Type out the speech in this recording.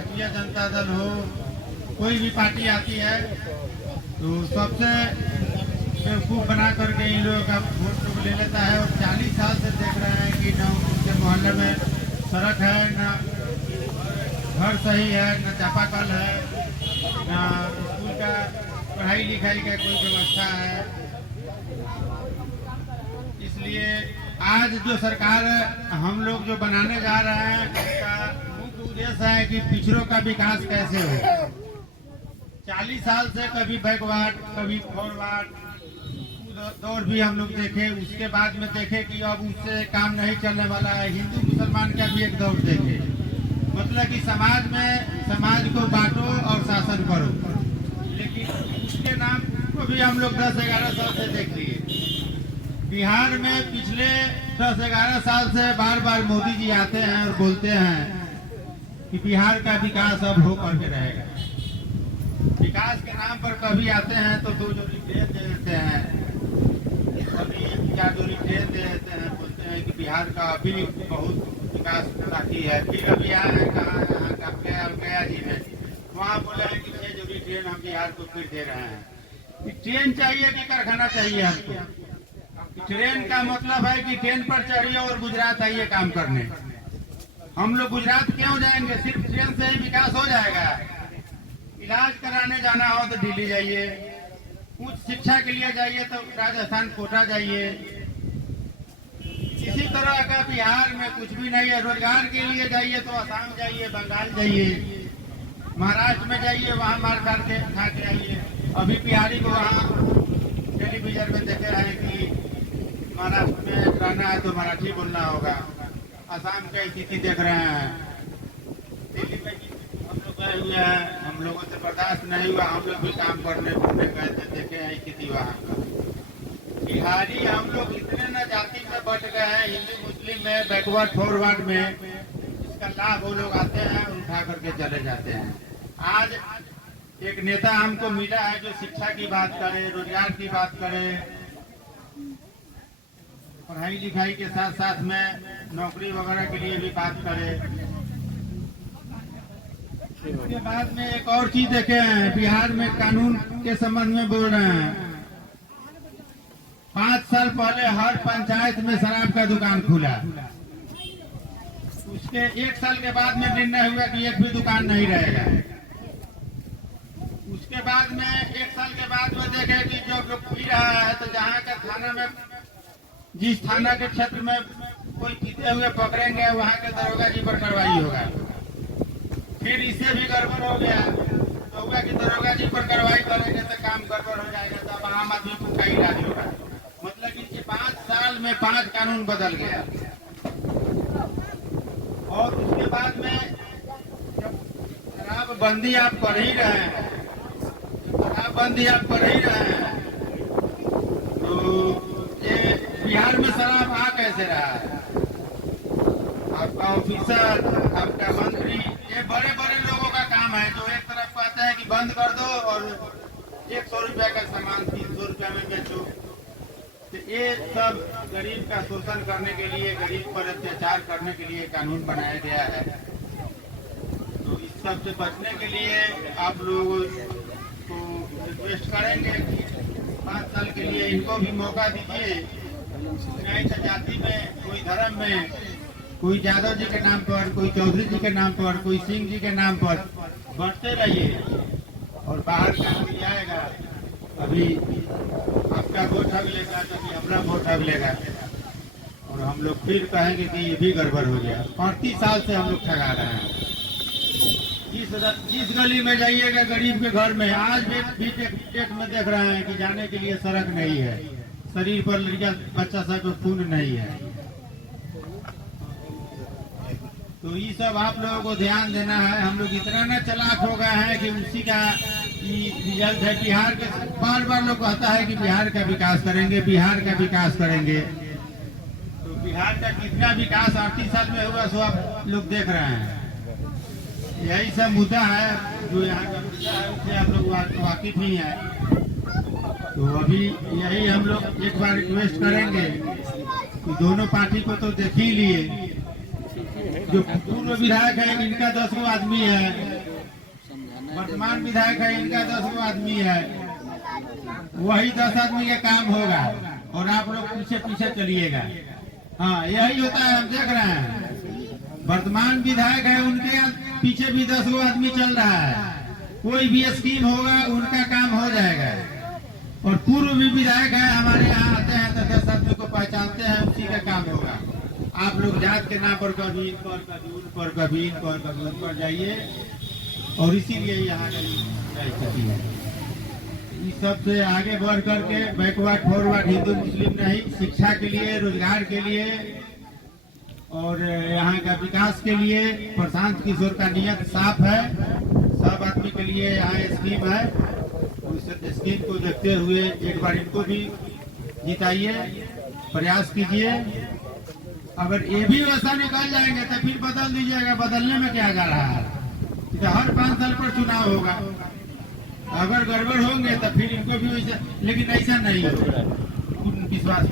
राष्ट्रीय जनता दल हो, कोई भी पार्टी आती है तो सबसे बेवकूफ बना करके इन लोगों का वोट लोग ले लेता है। और 40 साल से देख रहे हैं कि न उनके मोहल्ले में सड़क है, न घर सही है, न चापाकल है, न स्कूल का पढ़ाई लिखाई का कोई व्यवस्था है। इसलिए आज जो सरकार हम लोग जो बनाने जा रहे हैं उसका मुख्य उद्देश्य है कि पिछड़ों का विकास कैसे हो। 40 साल से कभी बैकवर्ड, कभी फॉरवर्ड दौर भी हम लोग देखे, उसके बाद में देखे कि अब उससे काम नहीं चलने वाला है। हिंदू मुसलमान का भी एक दौर देखे, मतलब कि समाज को बांटो और शासन करो। लेकिन उसके नाम को भी हम लोग 10-11 साल से देख लिए। बिहार में पिछले 10-11 साल से बार बार मोदी जी आते हैं और बोलते हैं कि बिहार का विकास अब हो करके रहेगा। विकास के नाम पर कभी आते हैं तो 2 जोड़ी ट्रेन दे देते हैं, कभी 4 जोड़ी ट्रेन दे देते हैं, बोलते हैं कि बिहार का अभी बहुत विकास बाकी है। फिर अभी आए हैं कहाँ गया जी में, वहाँ बोले हैं कि 6 जोड़ी ट्रेन हम बिहार को फिर दे रहे हैं। ट्रेन चाहिए कि कारखाना चाहिए हमको? ट्रेन का मतलब है कि ट्रेन पर चढ़िए और गुजरात आइए काम करने। हम लोग गुजरात क्यों जाएंगे? सिर्फ ट्रेन से ही विकास हो जाएगा? इलाज कराने जाना हो तो दिल्ली जाइए, उच्च शिक्षा के लिए जाइए तो राजस्थान कोटा जाइए। इसी तरह का बिहार में कुछ भी नहीं है। रोजगार के लिए जाइए तो असम जाइए, बंगाल जाइए, महाराष्ट्र में जाइए, वहाँ मार खा के आइए। अभी बिहारी को वहाँ टेलीविजन में देखे हैं कि महाराष्ट्र में रहना है तो मराठी बोलना होगा। असम की स्थिति देख रहे हैं, दिल्ली में हम लोग गए हुए हैं, हम लोगों से बर्दाश्त नहीं हुआ, हम लोग भी काम करने घूमने गए थे, देखे हैं स्थिति वहाँ का। बिहारी हम लोग इतने न जाति में बट गए हैं, हिंदू मुस्लिम में, बैकवर्ड फॉरवर्ड में, इसका लाभ वो लोग आते हैं और उठा करके चले जाते हैं। आज एक नेता हमको मिला है जो शिक्षा की बात करे, रोजगार की बात करे, पढ़ाई लिखाई के साथ साथ में नौकरी वगैरह के लिए भी बात करे। इसके बाद में एक और चीज देखे हैं, बिहार में कानून के संबंध में बोल रहे हैं। 5 साल पहले हर पंचायत में शराब का दुकान खुला, उसके 1 साल के बाद में निर्णय हुआ कि एक भी दुकान नहीं रहेगा। उसके बाद में 1 साल के बाद में देखे कि जो लोग पी रहा है तो जहाँ का थाना में, जिस थाना के क्षेत्र में कोई पीते हुए पकड़ेंगे वहाँ के दरोगा जी पर कार्रवाई होगा। फिर इससे भी गड़बड़ हो गया तो होगा कि दरोगा जी पर कार्रवाई करेंगे तो काम गड़बड़ हो जाएगा, तो अब आम आदमी को का इलाज होगा। मतलब कि 5 साल में 5 कानून बदल गया। और उसके बाद में जब शराबबंदी आप कर ही रहे हैं, शराबबंदी आप कर ही रहे हैं, तो ये बिहार में शराब आ कैसे रहा है? आपका ऑफिसर, आपका मंत्री, ये बड़े बड़े लोगों का काम है जो एक तरफ कहते हैं कि बंद कर दो और 100 रुपया का सामान 300 रुपया में बेचो। तो ये सब गरीब का शोषण करने के लिए, गरीब पर अत्याचार करने के लिए कानून बनाया गया है। तो इस सब से बचने के लिए आप लोग को रिक्वेस्ट करेंगे कि 5 साल के लिए इनको भी मौका दीजिए। नहीं तो जाति में, कोई धर्म में, कोई यादव जी के नाम पर, कोई चौधरी जी के नाम पर, कोई सिंह जी के नाम पर बढ़ते रहिए और बाहर का कोई आएगा, अभी आपका वोट हक लेगा, कभी अपना वोट हक लेगा और हम लोग फिर कहेंगे कि ये भी गड़बड़ हो गया। 35 साल से हम लोग ठगा रहे हैं। जिस गली में जाइएगा गरीब के घर में, आज भी डेट में देख रहे हैं कि जाने के लिए सड़क नहीं है, शरीर पर लड़का बच्चा सब को खून नहीं है। तो ये सब आप लोगों को ध्यान देना है। हम लोग इतना न चालाक हो गए हैं कि उसी का रिजल्ट है। बिहार के बार बार लोग कहता है कि बिहार का विकास करेंगे, बिहार का विकास करेंगे। तो बिहार का कितना विकास 38 साल में हुआ सो आप लोग देख रहे हैं। यही सब मुद्दा है जो यहाँ का मुद्दा है, उससे आप लोग वाकिफ ही है। तो अभी यही हम लोग एक बार रिक्वेस्ट करेंगे कि दोनों पार्टी को तो देख ही लिए, जो पूर्व विधायक है इनका 10 गो आदमी है, वर्तमान विधायक है इनका 10 गो आदमी है, वही 10 आदमी का काम होगा और आप लोग पीछे पीछे चलिएगा। हाँ यही होता है, हम देख रहे हैं वर्तमान विधायक है उनके पीछे भी 10 गो आदमी चल रहा है, कोई भी स्कीम होगा उनका काम हो जाएगा। और पूर्व भी विधायक है हमारे यहाँ आते हैं तो 10 आदमी को पहचानते हैं, उसी का काम होगा। आप लोग जात के नाम पर कभी इन पर कभी उन पर कभी इन पर कभी उन पर जाइए, और इसीलिए यहाँ की स्थिति है। इस सब से आगे बढ़ करके बैकवर्ड फॉरवर्ड हिंदू मुस्लिम नहीं, शिक्षा के लिए, रोजगार के लिए और यहाँ का विकास के लिए प्रशांत किशोर का नियत साफ है। सब आदमी के लिए यहाँ स्कीम है, उस स्कीम को देखते हुए एक बार इनको भी जिताइए, प्रयास कीजिए। अगर ये भी वैसा निकल जाएंगे तो फिर बदल दीजिएगा, बदलने में क्या जा रहा है। तो हर 5 साल पर चुनाव होगा, अगर गड़बड़ होंगे तो फिर इनको भी वैसा, लेकिन ऐसा नहीं होगा, विश्वास